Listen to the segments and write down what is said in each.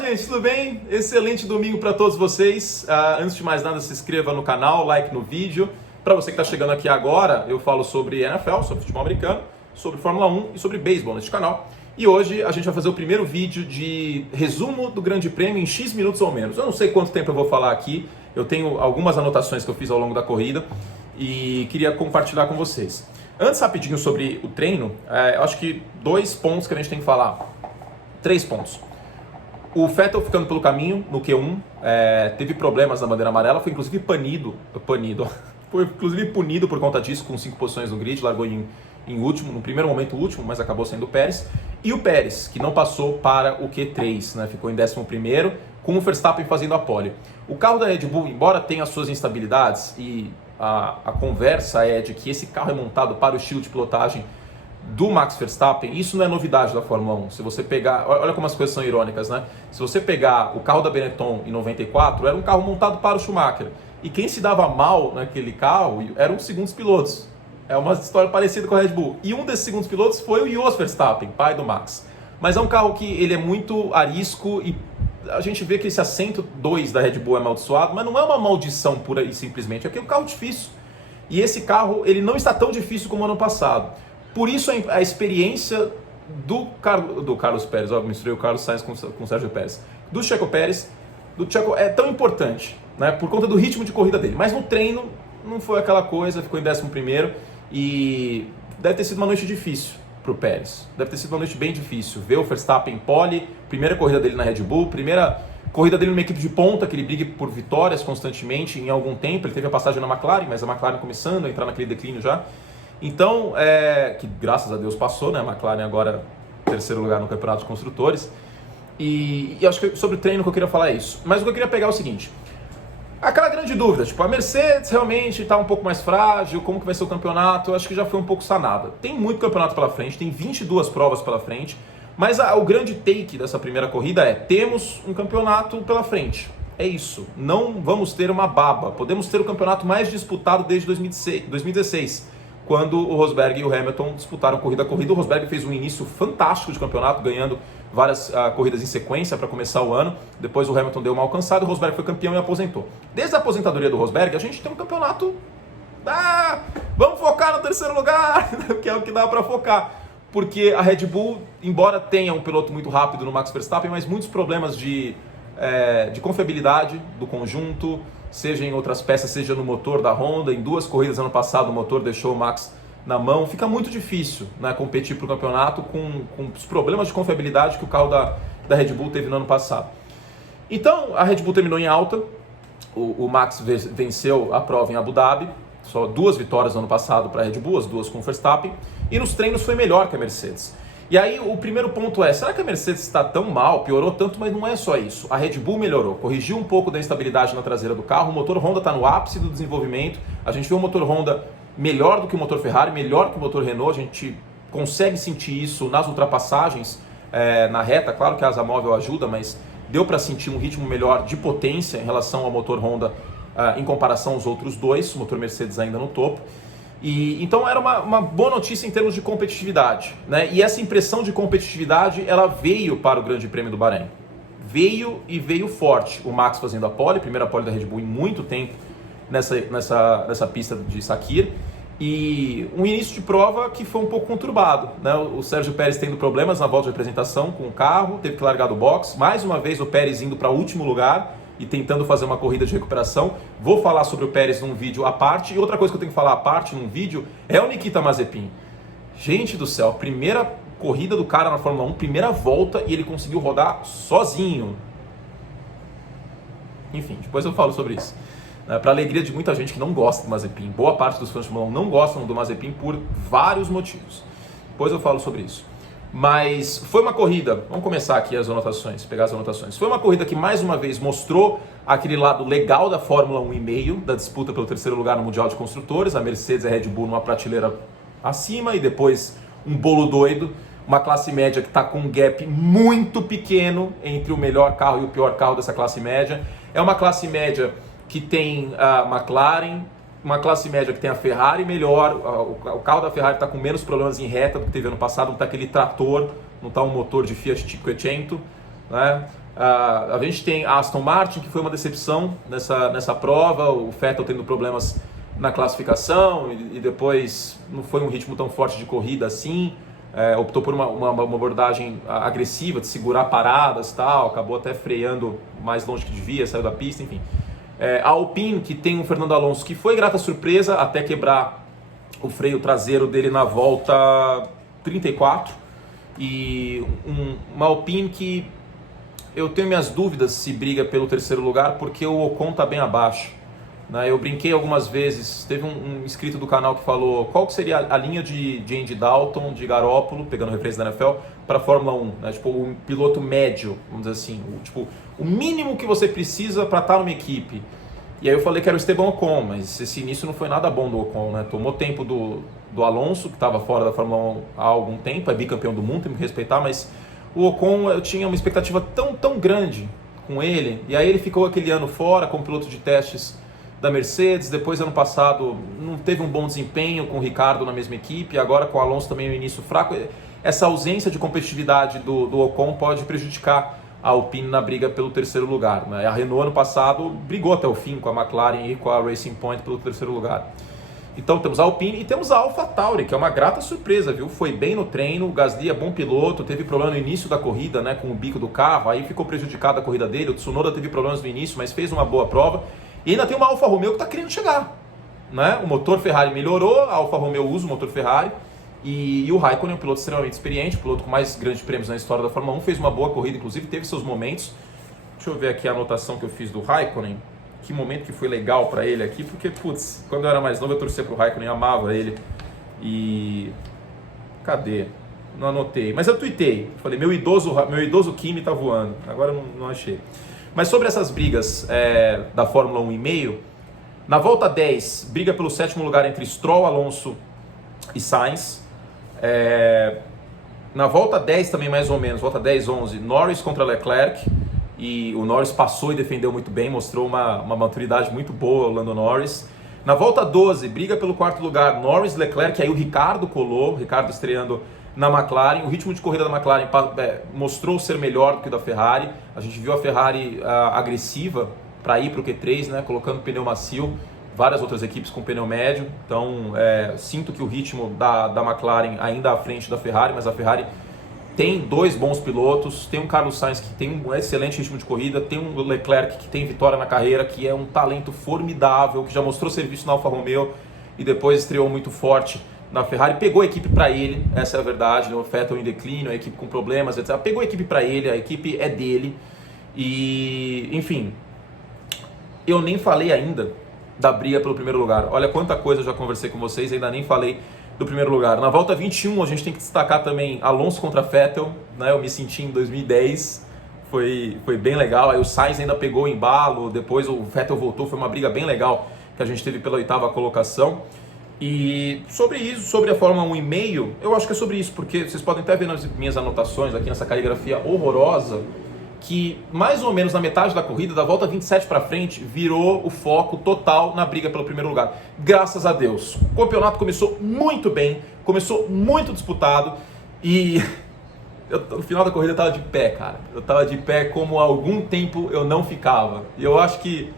gente, tudo bem? Excelente domingo para todos vocês. Antes de mais nada, se inscreva no canal, like no vídeo. Para você que está chegando aqui agora, eu falo sobre NFL, sobre futebol americano, sobre Fórmula 1 e sobre beisebol neste canal. E hoje a gente vai fazer o primeiro vídeo de resumo do Grande Prêmio em X minutos ou menos. Eu não sei quanto tempo eu vou falar aqui, eu tenho algumas anotações que eu fiz ao longo da corrida e queria compartilhar com vocês. Antes, rapidinho sobre o treino, eu acho que 2 pontos que a gente tem que falar. 3 pontos. O Vettel ficando pelo caminho no Q1, teve problemas na bandeira amarela, foi inclusive foi inclusive punido por conta disso, com 5 posições no grid, largou em último, no primeiro momento último, mas acabou sendo o Pérez. E o Pérez, que não passou para o Q3, né, ficou em 11º, com o Verstappen fazendo a pole. O carro da Red Bull, embora tenha as suas instabilidades, e a conversa é de que esse carro é montado para o estilo de pilotagem do Max Verstappen, isso não é novidade da Fórmula 1. Se você pegar, olha como as coisas são irônicas, né? Se você pegar o carro da Benetton em 94, era um carro montado para o Schumacher. E quem se dava mal naquele carro eram os segundos pilotos. É uma história parecida com a Red Bull. E um desses segundos pilotos foi o Jos Verstappen, pai do Max. Mas é um carro que ele é muito arisco e a gente vê que esse assento 2 da Red Bull é amaldiçoado, mas não é uma maldição pura e simplesmente, é que é um carro difícil. E esse carro, ele não está tão difícil como o ano passado. Por isso a experiência do Carlos Pérez, misturei o Carlos Sainz com o Sérgio Pérez, do Checo Pérez, é tão importante, né, por conta do ritmo de corrida dele. Mas no treino não foi aquela coisa, ficou em 11º e deve ter sido uma noite difícil para o Pérez. Deve ter sido uma noite bem difícil. Ver o Verstappen pole, primeira corrida dele na Red Bull, primeira corrida dele numa equipe de ponta, que ele briga por vitórias constantemente em algum tempo. Ele teve a passagem na McLaren, mas a McLaren começando a entrar naquele declínio já. Então, que graças a Deus passou, né? A McLaren agora terceiro lugar no Campeonato de Construtores. E acho que sobre o treino que eu queria falar é isso. Mas o que eu queria pegar é o seguinte. Aquela grande dúvida, tipo, a Mercedes realmente está um pouco mais frágil, como que vai ser o campeonato? Eu acho que já foi um pouco sanada. Tem muito campeonato pela frente, tem 22 provas pela frente, mas o grande take dessa primeira corrida é: temos um campeonato pela frente. É isso, não vamos ter uma baba. Podemos ter o campeonato mais disputado desde 2016. Quando o Rosberg e o Hamilton disputaram corrida a corrida. O Rosberg fez um início fantástico de campeonato, ganhando várias corridas em sequência para começar o ano. Depois o Hamilton deu uma alcançada, o Rosberg foi campeão e aposentou. Desde a aposentadoria do Rosberg, a gente tem um campeonato... vamos focar no terceiro lugar, que é o que dá para focar. Porque a Red Bull, embora tenha um piloto muito rápido no Max Verstappen, mas muitos problemas de confiabilidade do conjunto, seja em outras peças, seja no motor da Honda. Em 2 corridas ano passado o motor deixou o Max na mão. Fica muito difícil, né, competir para o campeonato com os problemas de confiabilidade que o carro da Red Bull teve no ano passado. Então a Red Bull terminou em alta, o Max venceu a prova em Abu Dhabi, só 2 vitórias no ano passado para a Red Bull, as 2 com o Verstappen, e nos treinos foi melhor que a Mercedes. E aí o primeiro ponto é: será que a Mercedes está tão mal, piorou tanto? Mas não é só isso. A Red Bull melhorou, corrigiu um pouco da instabilidade na traseira do carro. O motor Honda está no ápice do desenvolvimento. A gente vê o motor Honda melhor do que o motor Ferrari, melhor que o motor Renault. A gente consegue sentir isso nas ultrapassagens na reta. Claro que a asa móvel ajuda, mas deu para sentir um ritmo melhor de potência em relação ao motor Honda em comparação aos outros 2, o motor Mercedes ainda no topo. E então era uma boa notícia em termos de competitividade, né? E essa impressão de competitividade, ela veio para o Grande Prêmio do Bahrein. Veio forte. O Max fazendo a pole, primeira pole da Red Bull em muito tempo nessa pista de Sakir. E um início de prova que foi um pouco conturbado, né? O Sérgio Pérez tendo problemas na volta de apresentação com o carro, teve que largar do box. Mais uma vez o Pérez indo para o último lugar e tentando fazer uma corrida de recuperação. Vou falar sobre o Pérez num vídeo à parte. E outra coisa que eu tenho que falar à parte num vídeo é o Nikita Mazepin. Gente do céu, primeira corrida do cara na Fórmula 1, primeira volta, e ele conseguiu rodar sozinho. Enfim, depois eu falo sobre isso. Para alegria de muita gente que não gosta do Mazepin. Boa parte dos fãs de Fórmula 1 não gostam do Mazepin por vários motivos. Depois eu falo sobre isso. Mas foi uma corrida, vamos começar aqui pegar as anotações. Foi uma corrida que mais uma vez mostrou aquele lado legal da Fórmula 1,5, da disputa pelo terceiro lugar no Mundial de Construtores, a Mercedes e a Red Bull numa prateleira acima e depois um bolo doido, uma classe média que está com um gap muito pequeno entre o melhor carro e o pior carro dessa classe média. É uma classe média que tem a McLaren, uma classe média que tem a Ferrari melhor, o carro da Ferrari está com menos problemas em reta do que teve ano passado, não está aquele trator, não está um motor de Fiat Cinquecento, né? A gente tem a Aston Martin, que foi uma decepção nessa prova, o Vettel tendo problemas na classificação e depois não foi um ritmo tão forte de corrida assim, optou por uma abordagem agressiva de segurar paradas e tal, acabou até freando mais longe que devia, saiu da pista, enfim. A Alpine, que tem o Fernando Alonso, que foi grata surpresa até quebrar o freio traseiro dele na volta 34, e uma Alpine que eu tenho minhas dúvidas se briga pelo terceiro lugar, porque o Ocon está bem abaixo, né? Eu brinquei algumas vezes, teve um inscrito do canal que falou qual que seria a linha de Andy Dalton, de Garoppolo, pegando referência da NFL, para a Fórmula 1, né? Tipo, um piloto médio, vamos dizer assim, o mínimo que você precisa para estar numa equipe. E aí eu falei que era o Esteban Ocon, mas esse início não foi nada bom do Ocon, né? Tomou tempo do Alonso, que estava fora da Fórmula 1 há algum tempo, é bicampeão do mundo, tem que respeitar, mas o Ocon, eu tinha uma expectativa tão grande com ele, e aí ele ficou aquele ano fora como piloto de testes da Mercedes, depois ano passado não teve um bom desempenho com o Ricardo na mesma equipe, agora com o Alonso também no início fraco. Essa ausência de competitividade do Ocon pode prejudicar a Alpine na briga pelo terceiro lugar, né? A Renault ano passado brigou até o fim com a McLaren e com a Racing Point pelo terceiro lugar. Então temos a Alpine e temos a AlphaTauri, que é uma grata surpresa, viu? Foi bem no treino, o Gasly é bom piloto, teve problema no início da corrida, né, com o bico do carro, aí ficou prejudicada a corrida dele, o Tsunoda teve problemas no início, mas fez uma boa prova. E ainda tem uma Alfa Romeo que está querendo chegar, né? O motor Ferrari melhorou, a Alfa Romeo usa o motor Ferrari, e o Raikkonen é um piloto extremamente experiente, o piloto com mais grandes prêmios na história da Fórmula 1, fez uma boa corrida, inclusive teve seus momentos. Deixa eu ver aqui a anotação que eu fiz do Raikkonen. Que momento que foi legal para ele aqui, porque, putz, quando eu era mais novo eu torcia pro Raikkonen, amava ele. E... cadê? Não anotei, mas eu tuitei. Falei, meu idoso Kimi tá voando. Agora eu não achei. Mas sobre essas brigas da Fórmula 1,5, na volta 10, briga pelo sétimo lugar entre Stroll, Alonso e Sainz. Na volta 10 também, mais ou menos, volta 10, 11, Norris contra Leclerc. E o Norris passou e defendeu muito bem, mostrou uma maturidade muito boa, o Lando Norris. Na volta 12, briga pelo quarto lugar, Norris, Leclerc, aí o Ricardo colou, o Ricardo estreando na McLaren. O ritmo de corrida da McLaren mostrou ser melhor do que o da Ferrari. A gente viu a Ferrari agressiva para ir para o Q3, né, colocando pneu macio, várias outras equipes com pneu médio. Então, sinto que o ritmo da McLaren ainda à frente da Ferrari, mas a Ferrari tem dois bons pilotos, tem um Carlos Sainz que tem um excelente ritmo de corrida, tem um Leclerc que tem vitória na carreira, que é um talento formidável, que já mostrou serviço na Alfa Romeo e depois estreou muito forte na Ferrari, pegou a equipe para ele, essa é a verdade, o Vettel em declínio, a equipe com problemas, etc. Pegou a equipe para ele, a equipe é dele e, enfim, eu nem falei ainda da briga pelo primeiro lugar. Olha quanta coisa eu já conversei com vocês, ainda nem falei do primeiro lugar. Na volta 21, a gente tem que destacar também Alonso contra Vettel, né? Eu me senti em 2010, foi bem legal. Aí o Sainz ainda pegou o embalo, depois o Vettel voltou, foi uma briga bem legal que a gente teve pela 8ª colocação. E sobre isso, sobre a Fórmula 1,5, eu acho que é sobre isso, porque vocês podem até ver nas minhas anotações aqui nessa caligrafia horrorosa, que mais ou menos na metade da corrida, da volta 27 para frente, virou o foco total na briga pelo primeiro lugar. Graças a Deus. O campeonato começou muito bem, começou muito disputado e no final da corrida eu estava de pé, cara. Eu estava de pé como há algum tempo eu não ficava. E eu acho que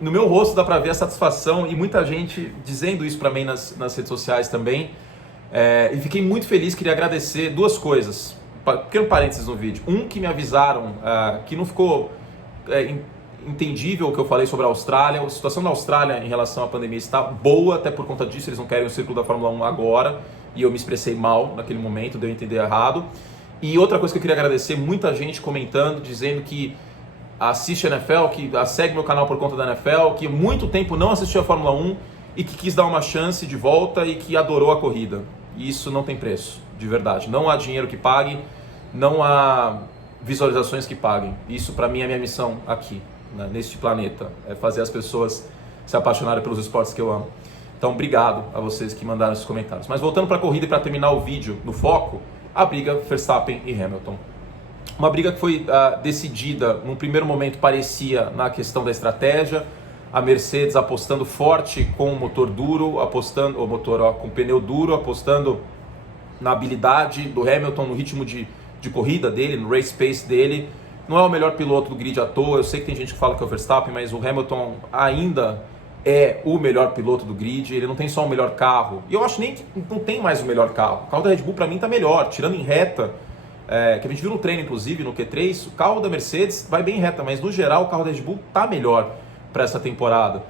no meu rosto dá para ver a satisfação e muita gente dizendo isso para mim nas redes sociais também. E fiquei muito feliz, queria agradecer duas coisas. Pequeno parênteses no vídeo. Que me avisaram que não ficou entendível o que eu falei sobre a Austrália. A situação da Austrália em relação à pandemia está boa, até por conta disso eles não querem o círculo da Fórmula 1 agora. E eu me expressei mal naquele momento, deu a entender errado. E outra coisa que eu queria agradecer, muita gente comentando, dizendo que assiste a NFL, que segue meu canal por conta da NFL, que muito tempo não assistiu a Fórmula 1 e que quis dar uma chance de volta e que adorou a corrida. E isso não tem preço, de verdade. Não há dinheiro que pague, não há visualizações que paguem. Isso para mim é a minha missão aqui, né, neste planeta. É fazer as pessoas se apaixonarem pelos esportes que eu amo. Então, obrigado a vocês que mandaram esses comentários. Mas voltando para a corrida e para terminar o vídeo no foco, a briga Verstappen e Hamilton. Uma briga que foi decidida, num primeiro momento parecia na questão da estratégia, a Mercedes apostando forte com o motor duro, com pneu duro, apostando na habilidade do Hamilton, no ritmo de corrida dele, no race pace dele, Não é o melhor piloto do grid à toa, eu sei que tem gente que fala que é o Verstappen, mas o Hamilton ainda é o melhor piloto do grid, ele não tem só o melhor carro, e eu acho nem que não tem mais o melhor carro. O carro da Red Bull para mim está melhor, tirando em reta, que a gente viu no treino inclusive, no Q3, o carro da Mercedes vai bem em reta, mas no geral o carro da Red Bull está melhor para essa temporada.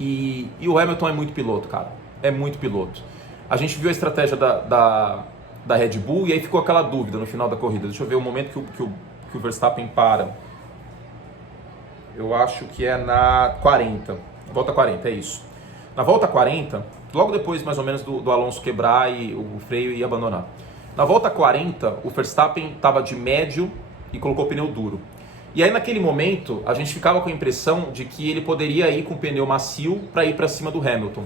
E o Hamilton é muito piloto, cara, é muito piloto. A gente viu a estratégia da Red Bull e aí ficou aquela dúvida no final da corrida. Deixa eu ver o momento que o Verstappen para. Eu acho que é na 40. Volta 40, é isso. Na volta 40, logo depois mais ou menos do Alonso quebrar e o freio e abandonar. Na volta 40, o Verstappen estava de médio e colocou o pneu duro. E aí naquele momento, a gente ficava com a impressão de que ele poderia ir com o pneu macio para ir para cima do Hamilton.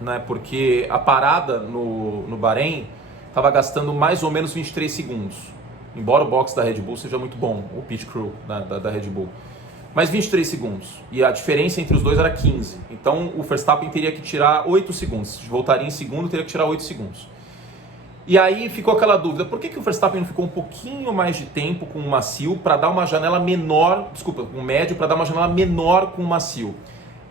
Né? Porque a parada no Bahrein estava gastando mais ou menos 23 segundos. Embora o box da Red Bull seja muito bom, o pit crew da Red Bull. Mas 23 segundos. E a diferença entre os dois era 15. Então o Verstappen teria que tirar 8 segundos. Se voltaria em segundo, teria que tirar 8 segundos. E aí ficou aquela dúvida, por que o Verstappen não ficou um pouquinho mais de tempo com o macio para dar uma janela menor, com o médio, para dar uma janela menor com o macio?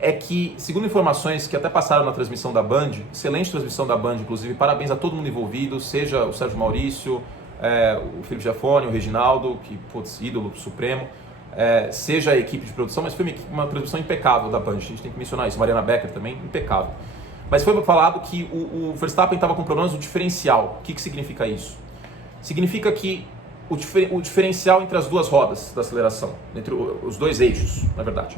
É que, segundo informações que até passaram na transmissão da Band, excelente transmissão da Band, inclusive, parabéns a todo mundo envolvido, seja o Sérgio Maurício, o Felipe Giafone, o Reginaldo, que, putz, ídolo supremo, seja a equipe de produção, mas foi uma transmissão impecável da Band, a gente tem que mencionar isso, Mariana Becker também, impecável. Mas foi falado que o Verstappen estava com problemas no diferencial. O que significa isso? Significa que o diferencial entre as duas rodas da aceleração, entre os dois eixos, na verdade.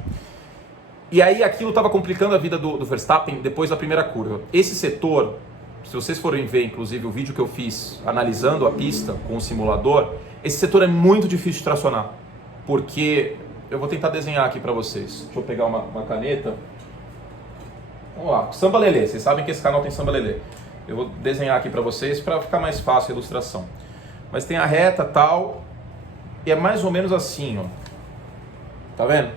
E aí aquilo estava complicando a vida do Verstappen depois da primeira curva. Esse setor, se vocês forem ver inclusive o vídeo que eu fiz analisando a pista com o simulador, esse setor é muito difícil de tracionar. Porque, eu vou tentar desenhar aqui para vocês. Deixa eu pegar uma caneta. Vamos lá, samba lelê, vocês sabem que esse canal tem samba lelê. Eu vou desenhar aqui para vocês para ficar mais fácil a ilustração. Mas tem a reta tal, e é mais ou menos assim, ó. Tá vendo?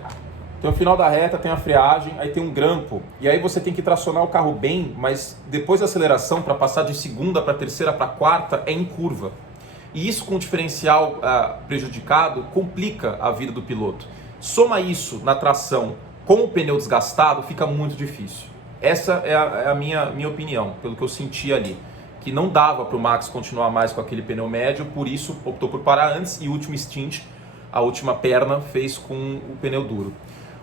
Tem o final da reta, tem a freagem, aí tem um grampo. E aí você tem que tracionar o carro bem, mas depois da aceleração, para passar de segunda para terceira para quarta, é em curva. E isso com o diferencial prejudicado complica a vida do piloto. Soma isso na tração com o pneu desgastado, fica muito difícil. Essa é a minha opinião, pelo que eu senti ali. Que não dava para o Max continuar mais com aquele pneu médio, por isso optou por parar antes e o último stint, a última perna, fez com o pneu duro.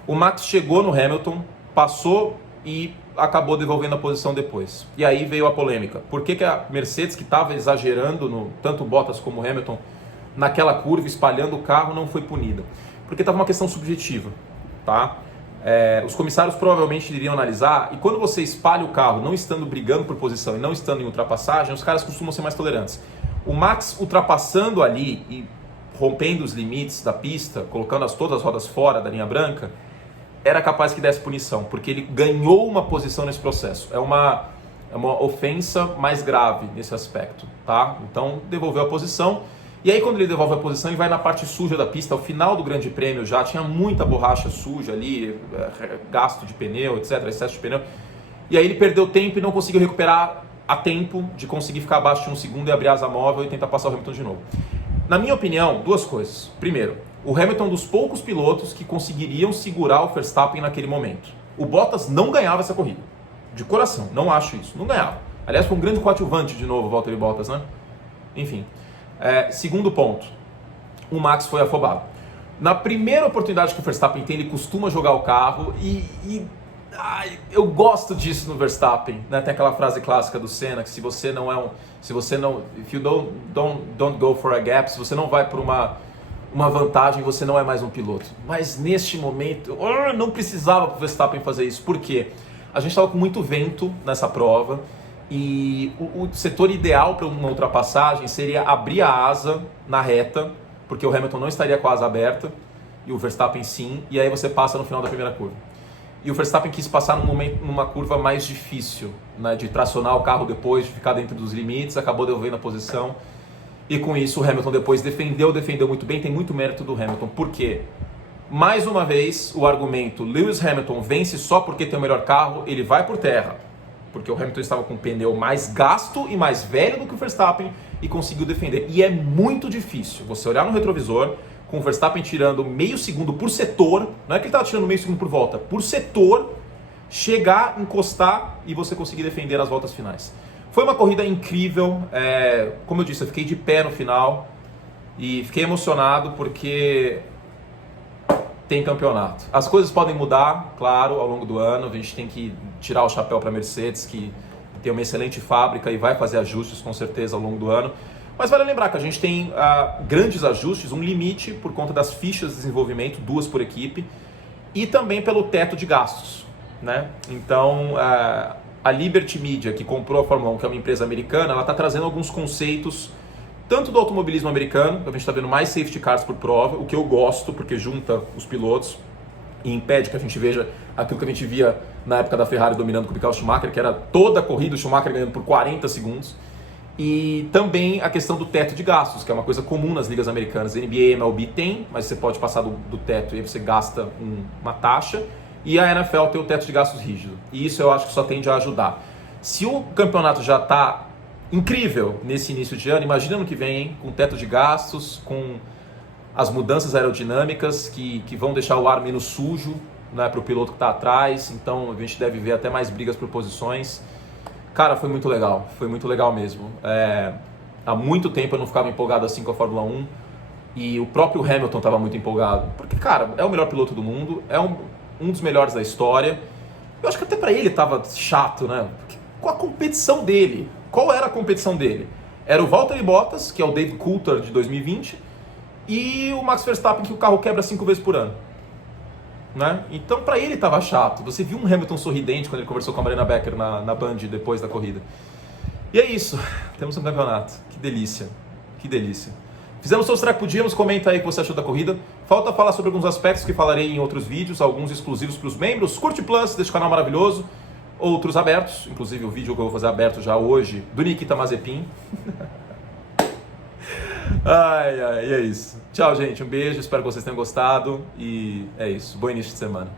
O Max chegou no Hamilton, passou e acabou devolvendo a posição depois. E aí veio a polêmica. Por que a Mercedes, que estava exagerando, tanto Bottas como Hamilton, naquela curva, espalhando o carro, não foi punida? Porque estava uma questão subjetiva, tá? Os comissários provavelmente iriam analisar, e quando você espalha o carro não estando brigando por posição e não estando em ultrapassagem, os caras costumam ser mais tolerantes. O Max ultrapassando ali e rompendo os limites da pista, colocando todas as rodas fora da linha branca, era capaz que desse punição, porque ele ganhou uma posição nesse processo. É uma ofensa mais grave nesse aspecto, tá? Então devolveu a posição. E aí quando ele devolve a posição e vai na parte suja da pista, ao final do grande prêmio já, tinha muita borracha suja ali, gasto de pneu, etc, excesso de pneu. E aí ele perdeu tempo e não conseguiu recuperar a tempo de conseguir ficar abaixo de um segundo e abrir a asa móvel e tentar passar o Hamilton de novo. Na minha opinião, duas coisas. Primeiro, o Hamilton é um dos poucos pilotos que conseguiriam segurar o Verstappen naquele momento. O Bottas não ganhava essa corrida. De coração, não acho isso. Não ganhava. Aliás, foi um grande coadjuvante de novo, Valtteri Bottas, né? Enfim. Segundo ponto, o Max foi afobado. Na primeira oportunidade que o Verstappen tem, ele costuma jogar o carro eu gosto disso no Verstappen, né? Tem aquela frase clássica do Senna que if you don't go for a gap, se você não vai por uma vantagem, você não é mais um piloto. Mas neste momento, não precisava o Verstappen fazer isso. Por quê? A gente estava com muito vento nessa prova. E o setor ideal para uma ultrapassagem seria abrir a asa na reta, porque o Hamilton não estaria com a asa aberta, e o Verstappen sim, e aí você passa no final da primeira curva. E o Verstappen quis passar numa curva mais difícil, né, de tracionar o carro depois, de ficar dentro dos limites, acabou devolvendo a posição, e com isso o Hamilton depois defendeu muito bem, tem muito mérito do Hamilton. Por quê? Mais uma vez, o argumento Lewis Hamilton vence só porque tem o melhor carro, ele vai por terra. Porque o Hamilton estava com um pneu mais gasto e mais velho do que o Verstappen e conseguiu defender. E é muito difícil você olhar no retrovisor com o Verstappen tirando meio segundo por setor, não é que ele estava tirando meio segundo por volta, por setor, chegar, encostar e você conseguir defender as voltas finais. Foi uma corrida incrível, como eu disse, eu fiquei de pé no final e fiquei emocionado porque tem campeonato. As coisas podem mudar, claro, ao longo do ano, a gente tem que tirar o chapéu para a Mercedes, que tem uma excelente fábrica e vai fazer ajustes com certeza ao longo do ano. Mas vale lembrar que a gente tem grandes ajustes, um limite por conta das fichas de desenvolvimento, 2 por equipe, e também pelo teto de gastos, né? Então, a Liberty Media, que comprou a Fórmula 1, que é uma empresa americana, ela está trazendo alguns conceitos, tanto do automobilismo americano, a gente está vendo mais safety cars por prova, o que eu gosto, porque junta os pilotos e impede que a gente veja aquilo que a gente via na época da Ferrari dominando com o Michael Schumacher, que era toda a corrida o Schumacher ganhando por 40 segundos. E também a questão do teto de gastos, que é uma coisa comum nas ligas americanas. NBA e MLB tem, mas você pode passar do teto e aí você gasta uma taxa. E a NFL tem o teto de gastos rígido. E isso eu acho que só tende a ajudar. Se o campeonato já está incrível nesse início de ano, imagina no que vem, hein? Com teto de gastos, com as mudanças aerodinâmicas que vão deixar o ar menos sujo, né, para o piloto que está atrás. Então a gente deve ver até mais brigas por posições. Cara, foi muito legal mesmo. Há muito tempo eu não ficava empolgado assim com a Fórmula 1 e o próprio Hamilton estava muito empolgado. Porque, cara, é o melhor piloto do mundo, é um dos melhores da história. Eu acho que até para ele estava chato, né? Porque, qual a competição dele? Qual era a competição dele? Era o Valtteri Bottas, que é o David Coulthard de 2020, e o Max Verstappen, que o carro quebra 5 vezes por ano. Né? Então para ele estava chato. Você viu um Hamilton sorridente quando ele conversou com a Marina Becker na Band depois da corrida. E é isso, temos um campeonato. Que delícia, que delícia. Fizemos todos o que podíamos, comenta aí o que você achou da corrida. Falta falar sobre alguns aspectos que falarei em outros vídeos, alguns exclusivos para os membros. Curte Plus desse canal maravilhoso, outros abertos, inclusive o vídeo que eu vou fazer aberto já hoje, do Nikita Mazepin. E é isso. Tchau, gente. Um beijo. Espero que vocês tenham gostado. E é isso. Bom início de semana.